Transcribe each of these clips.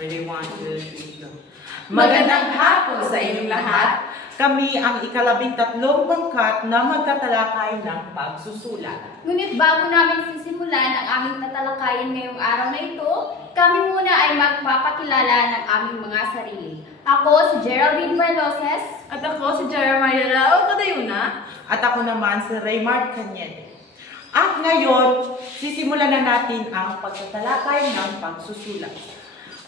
Ready, 1, 2, 3, go. Magandang hapon sa inyong lahat. Kami ang ika-13 pangkat na magtatalakay ng pagsusulat. Ngunit bago namin sisimulan ang aming tatalakayin ngayong araw na ito, kami muna ay magpapakilala ng aming mga sarili. Ako si Geraldine Maloses. At ako si Jeremiah Lao Kadayuna. At ako naman si Raymart Cañete. At ngayon, sisimulan na natin ang pagtatalakay ng pagsusulat.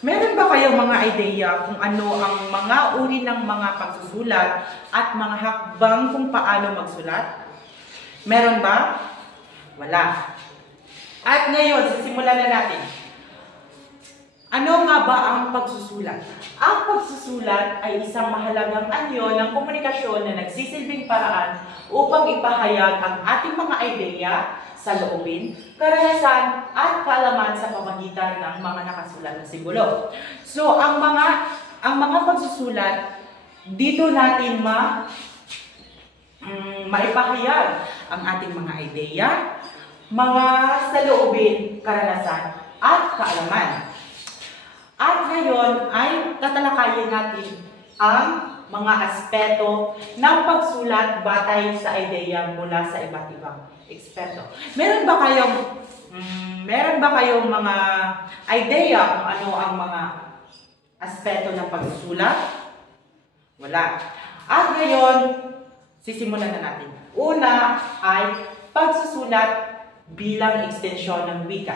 Meron ba kayong mga ideya kung ano ang mga uri ng mga pagsusulat at mga hakbang kung paano magsulat? Meron ba? Wala. At ngayon, sisimulan na natin. Ano nga ba ang pagsusulat? Ang pagsusulat ay isang mahalagang anyo ng komunikasyon na nagsisilbing paraan upang ipahayag ang ating mga ideya, saloobin, karanasan at kaalaman sa pamamagitan ng mga nakasulat na simbolo. So, ang mga pagsusulat, dito natin maipahayag ang ating mga ideya, mga saloobin, karanasan at kaalaman. At ngayon ay tatalakayin natin ang mga aspeto ng pagsulat batay sa ideya mula sa iba't ibang eksperto. Meron ba kayong mga ideya kung ano ang mga aspeto ng pagsusulat? Wala. At ngayon, sisimulan na natin. Una ay pagsusulat bilang ekstensyon ng wika.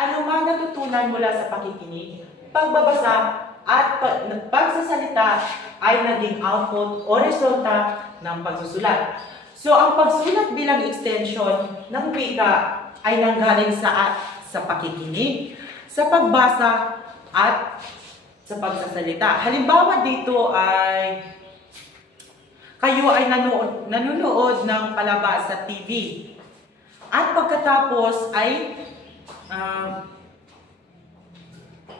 Ano mang natutunan mula sa pakikinig, pagbabasa at pagsasalita ay naging output o resulta ng pagsusulat. So, ang pagsulat bilang extension ng wika ay nanggaling sa pakikinig, sa pagbasa at sa pagsasalita. Halimbawa dito ay kayo ay nanonood ng palabas sa TV at pagkatapos ay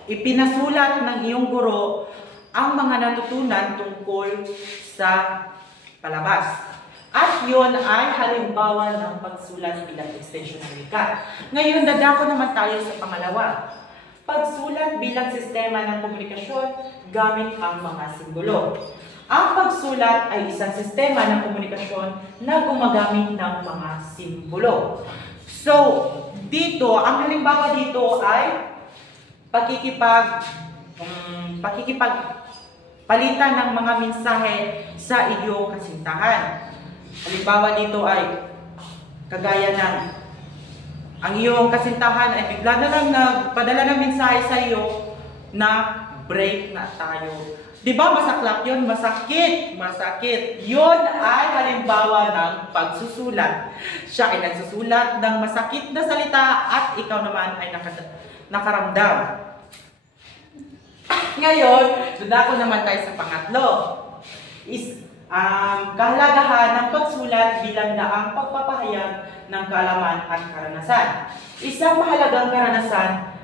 ipinasulat ng iyong guro ang mga natutunan tungkol sa palabas. At yun ay halimbawa ng pagsulat bilang extension ng wika. Ngayon, dadako naman tayo sa pangalawa. Pagsulat bilang sistema ng komunikasyon gamit ang mga simbolo. Ang pagsulat ay isang sistema ng komunikasyon na gumagamit ng mga simbolo. So, dito, ang halimbawa dito ay pakikipagpalitan ng mga mensahe sa iyong kasintahan. Halimbawa dito ay kagaya ng ang iyong kasintahan ay bigla na lang nagpadala ng mensahe sa iyo na break na tayo. Diba masaklap yun? Masakit. Masakit. Yun ay halimbawa ng pagsusulat. Siya ay nagsusulat ng masakit na salita at ikaw naman ay nakaramdam. Ngayon, dudako naman tayo sa pangatlo. Kahalagahan ng pagsulat bilang daang pagpapahayag ng kaalaman at karanasan. Isang mahalagang karanasan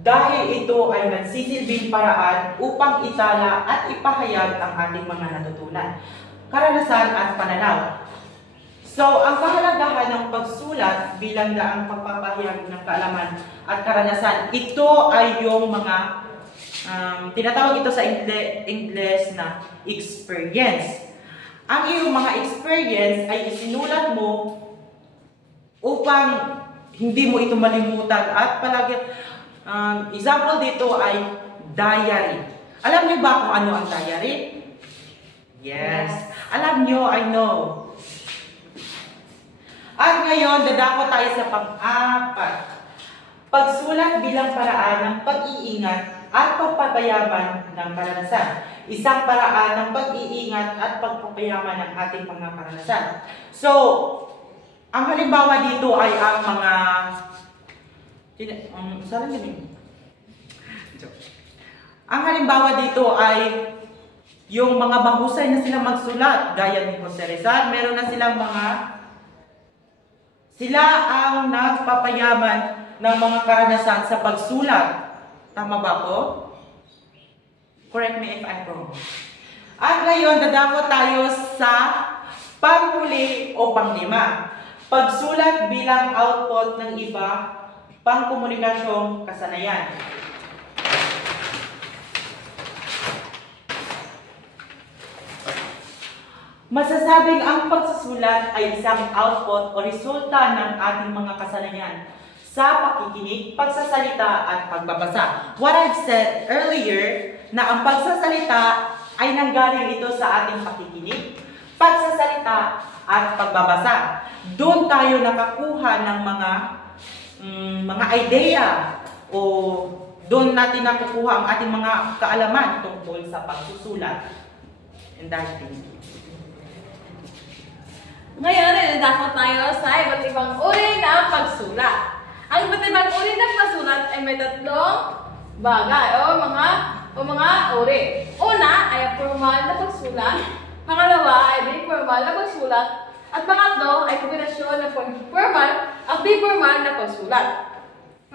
dahil ito ay nagsisilbing paraan upang itala at ipahayag ang ating mga natutunan, karanasan at pananaw. So, ang kahalagahan ng pagsulat bilang daang pagpapahayag ng kaalaman at karanasan, ito ay yung mga tinatawag ito sa English na experience. Ang iyong mga experience ay isinulat mo upang hindi mo ito malimutan at palagi. Example dito ay diary. Alam niyo ba kung ano ang diary? Yes. Alam niyo, I know. At ngayon, dadako tayo sa pang-apat. Pagsulat bilang paraan ng pag-iingat at pagpapayaman ng karanasan. Isang paraan ng pag-iingat at pagpapayaman ng ating mga karanasan. So, ang halimbawa dito ay ang mga ang halimbawa dito ay yung mga mahusay na silang magsulat, gaya ni Jose Rizal, meron na silang sila ang nagpapayaman ng mga karanasan sa pagsulat. Tama ba po? Correct me if I'm wrong. At ngayon, dadako tayo sa panghuli o panglima. Pagsulat bilang output ng iba pangkomunikasyong kasanayan. Masasabing ang pagsusulat ay isang output o resulta ng ating mga kasanayan sa pakikinig, pagsasalita at pagbabasa. What I've said earlier na ang pagsasalita ay nanggaling ito sa ating pakikinig, pagsasalita at pagbabasa. Doon tayo nakakuha ng mga idea o doon natin nakukuha ang ating mga kaalaman tungkol sa pagsusulat and writing. Ngayon ay dapat tayo sa iba't ibang uri ng pagsulat. Ang iba't ibang uri ng pagsulat ay may tatlong bagay o mga uri. Una ay ang formal na pagsulat, pangalawa ay di formal na pagsulat, at pangatlo ay kombinasyon ng formal at di formal na pagsulat.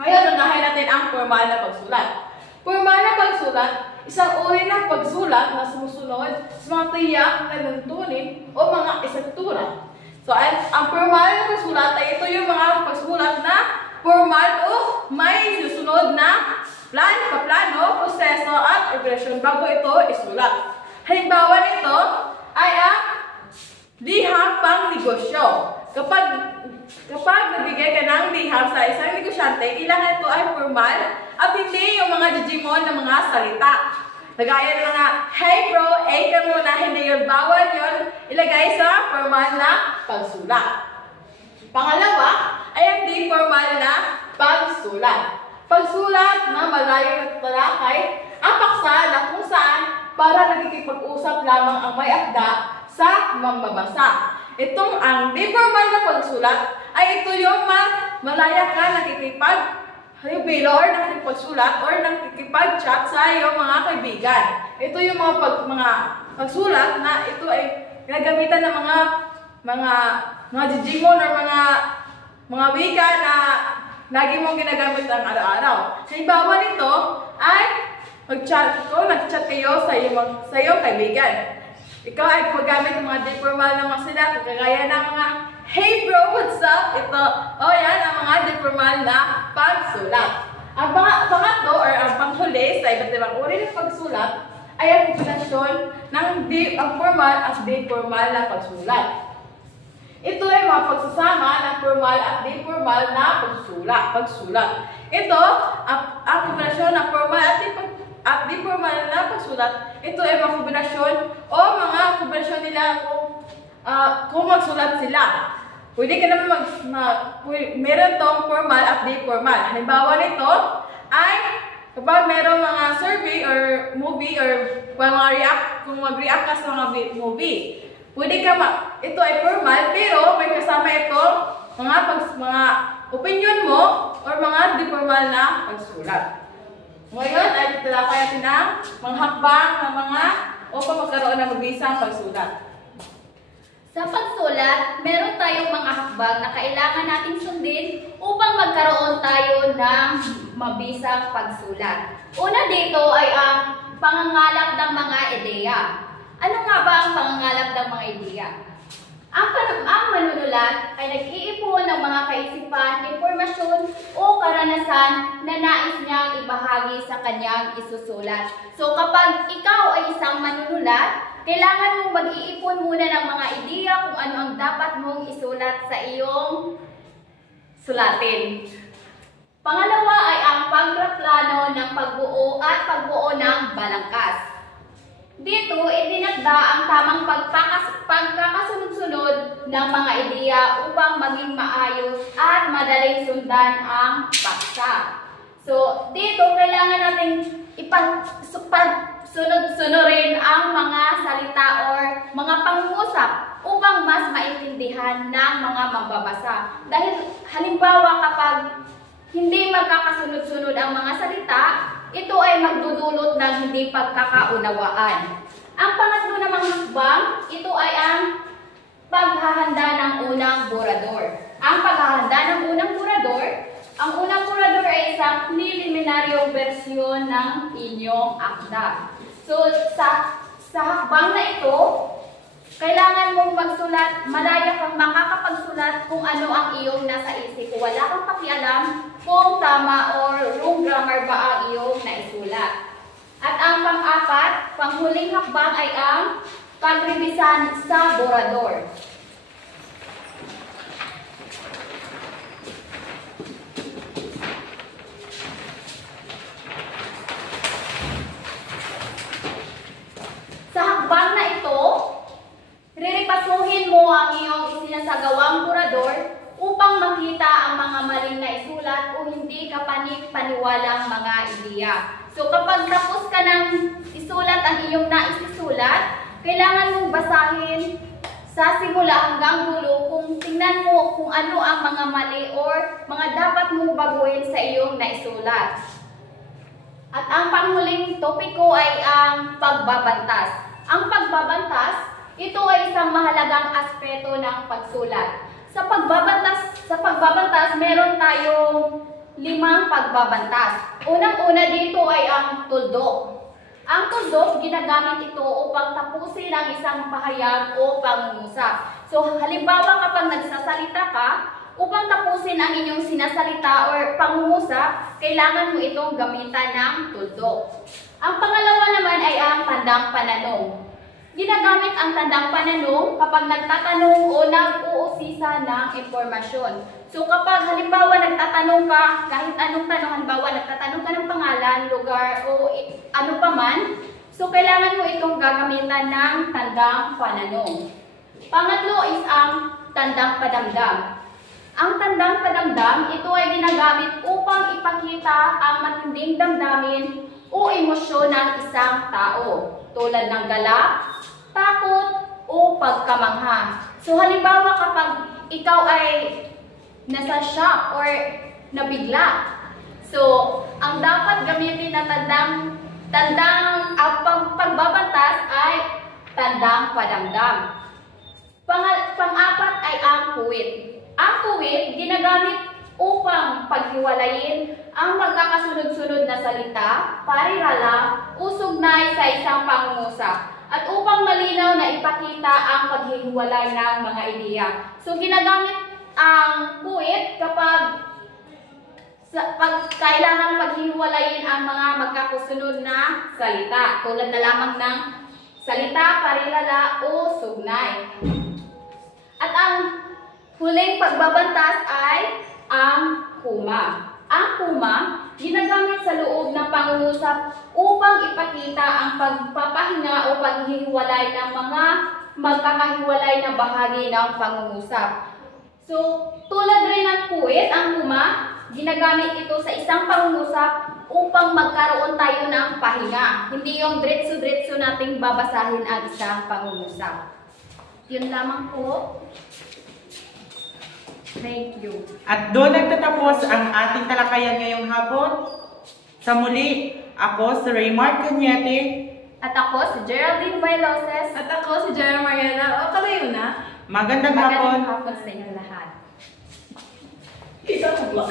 Ngayon, unahin natin ang formal na pagsulat. Formal na pagsulat, isang uri ng pagsulat na sumusunod sa mga tiyak na tuntunin o mga estruktura. So, ang formal na pagsulat ay ito yung mga pagsulat na formal o may susunod na plano, proseso at operasyon bago ito isulat. Halimbawa nito ay ang liham pang negosyo. Kapag nabigay ka ng liham sa isang negosyante, kailangan ito ay formal at hindi yung mga jijimon na mga salita. Nagaya ng mga, hey bro, ka muna, hindi yun, bawal yun, ilagay sa formal na pagsulat. Pangalawa ay ang di formal na pagsulat. Pagsulat na malayo at talakay ang paksa na kung saan para nagkikipag-usap lamang ang may akda sa mambabasa. Itong ang di formal na pagsulat ay ito yung malaya ka nakikipag-review or nakikipagsulat or nakikipag-chat sa iyong mga kaibigan. Ito yung mga pagsulat na ito ay ginagamitan ng mga jijimon or mga wika na lagi mong ginagamit ang araw-araw. Halimbawa nito ay nag-chat kayo sa iyong kaibigan. Ikaw ay gumagamit ng mga di-formal na mga sila, kagaya ng mga hey bro, what's up? Ito, yan ang mga di-formal na pagsulat. Ang pangatlo or ang panghuli sa iba't ibang uri ng pagsulat ay ang kombinasyon ng formal at di-formal na pagsulat. Ito ay mga pagsasama ng formal at di-formal na pagsulat. Ito, ang kombinasyon ng formal at di-formal na pagsulat, ito ay mga kombinasyon o mga kombinasyon nila kung magsulat sila. Pwede ka naman meron tong formal at di-formal. Halimbawa nito ay kapag meron mga survey or movie or kung mag-react ka sa mga movie, pwede ka ito ay formal pero may kasama ito mga opinion mo or mga di-formal na pagsulat. Ngayon ay talakay natin ang mga hakbang upang magkaroon ng mabisang pagsulat. Sa pagsulat, meron tayong mga hakbang na kailangan nating sundin upang magkaroon tayo ng mabisang pagsulat. Una dito ay ang pangangalap ng mga ideya. Ano nga ba ang pangangalap ng mga ideya? Ang manunulat ay nag-iipon ng mga kaisipan, impormasyon o karanasan na nais niyang ibahagi sa kanyang isusulat. So kapag ikaw ay isang manunulat, kailangan mong mag-iipon muna ng mga ideya kung ano ang dapat mong isulat sa iyong sulatin. Pangalawa ay ang pagpaplano ng pagbuo ng balangkas. Dito, itinakda ang tamang pagkakasunod-sunod ng mga ideya upang maging maayos at madaling sundan ang paksa. So, dito, kailangan natin sunod-sunurin ang mga salita or mga pangungusap upang mas maintindihan ng mga magbabasa. Dahil, halimbawa, kapag hindi magkakasunod-sunod ang mga salita, ito ay magdudulot ng hindi pagkakaunawaan. Ang pangatlo namang hakbang, ito ay ang paghahanda ng unang borador. Ang paghahanda ng unang borador ay isang preliminaryong bersyon ng inyong akda. So, sa hakbang na ito, kailangan mong magsulat, malaya kang makakapagsulat kung ano ang iyong nasa isip. Wala kang pakialam kung tama or wrong grammar ba ang iyong naisulat. At ang pang-apat, panghuling hakbang ay ang pagrebisan sa borador. Sa hakbang na ito, rirepasuhin mo ang iyong isinasagawang borador upang makita ang mga maling na isulat o hindi ka paniwalang mga ideya. So kapag tapos ka ng isulat ang iyong nais isulat, kailangan mong basahin sa simula hanggang dulo kung tingnan mo kung ano ang mga mali or mga dapat mong baguhin sa iyong naisulat. At ang panghuling topiko ay ang pagbabantas. Ang pagbabantas, ito ay isang mahalagang aspeto ng pagsulat. Sa pagbabantas, meron tayong 5 pagbabantas. Unang-una dito ay ang tuldok. Ang tuldok, ginagamit ito upang tapusin ang isang pahayag o pangungusap. So, halimbawa kapag nagsasalita ka, upang tapusin ang inyong sinasalita o pangungusap, kailangan mo itong gamitan ng tuldok. Ang pangalawa naman ay ang tandang pananong. Ginagamit ang tandang pananong kapag nagtatanong o nag-uusisa ng impormasyon. So kapag halimbawa nagtatanong ka, kahit anong tanong, halimbawa nagtatanong ka ng pangalan, lugar o ano pa man, so kailangan mo itong gagamitan ng tandang pananong. Pangatlo is ang tandang padamdam. Ang tandang padamdam, ito ay ginagamit upang ipakita ang matinding damdamin o emosyon ng isang tao, tulad ng galak, takot, o pagkamangha. So halimbawa kapag ikaw ay nasa shock or nabigla, so ang dapat gamitin na pagbabantas ay tandang padamdam. Pang-apat ay ang kuwit. Ang kuwit, ginagamit upang paghiwalayin ang magkakasunod-sunod na salita, parirala, usugnay sa isang pangungusap, at upang malinaw na ipakita ang paghihiwalay ng mga ideya. So, ginagamit ang kuwit kapag kailangan paghiwalayin ang mga magkakasunod na salita, tulad na lamang ng salita, parirala, o sugnay. At ang huling pagbabantas ay ang kuma. Ang kuma, ginagamit sa loob ng pangungusap upang ipakita ang pagpapahinga o paghihiwalay ng mga magkakahiwalay na bahagi ng pangungusap. So, tulad rin ng kuwit, ang kuma, ginagamit ito sa isang pangungusap upang magkaroon tayo ng pahinga. Hindi yung diretso-diretso nating babasahin ang isang pangungusap. Yun lamang po. Thank you. At doon nagtatapos ang ating talakayan ngayong hapon. Sa muli, ako si Raymar Cañete. At ako si Geraldine Bailoses. At ako si Jera Mariana. O, kalayo na. Magandang hapon. Magandang hapon sa inyo lahat. Kita ko ba?